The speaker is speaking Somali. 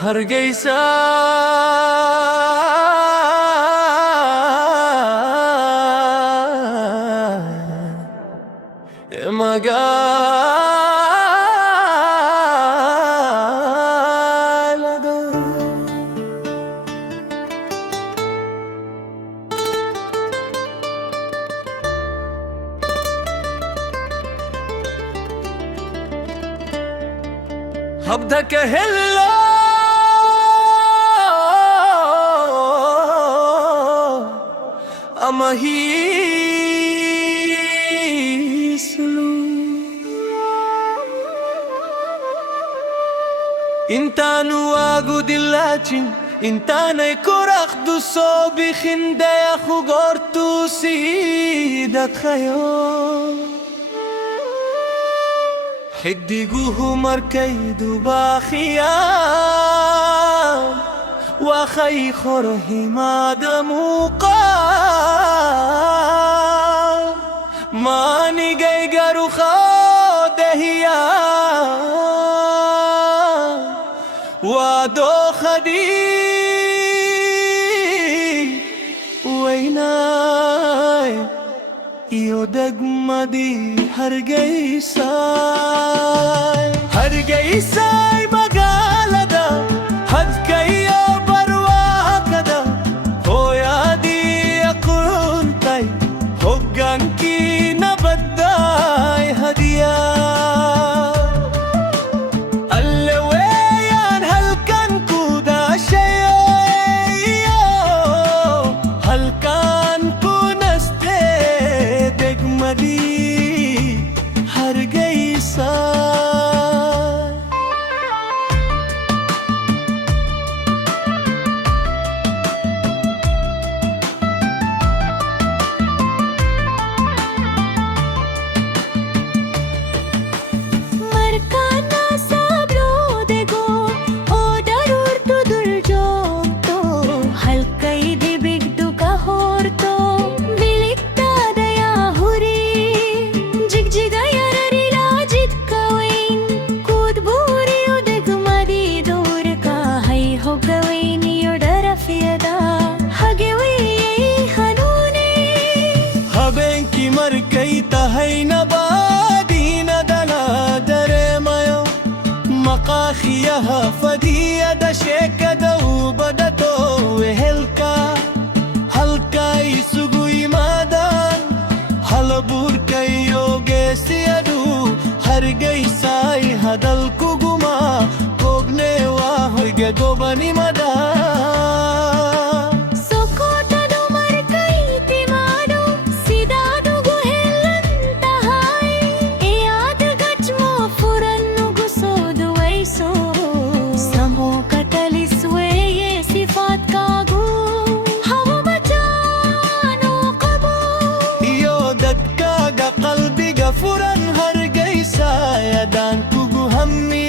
hargeysa magaalada habdaka hello ama hislu intanu agudillacin intanay korakhdu sobi khindaya khugortu sidat khayo xidiguhu markay dubakhiyaan wakhay khorhimaada muuqaan maanigay garukhadahiyaan waa dookhadii weynaay iyo degmadii hargeysay magaalada hadkayo barwaaqada hooyadii aqoontay hogaankii nabadday hadiya alle weeyaan halkan ku daashayo halkan ku nastee degmadii hargeysa markay tahay nabadiinadana dareemayo maqaakhiyaha fadiyada sheekada u badato wehelka halka isugu yimaadaan halabuurka iyo geesiyadu hargeysay hadalkuguma koogne waa hoyga gobanimada furan hargeysa yadaan kugu hammi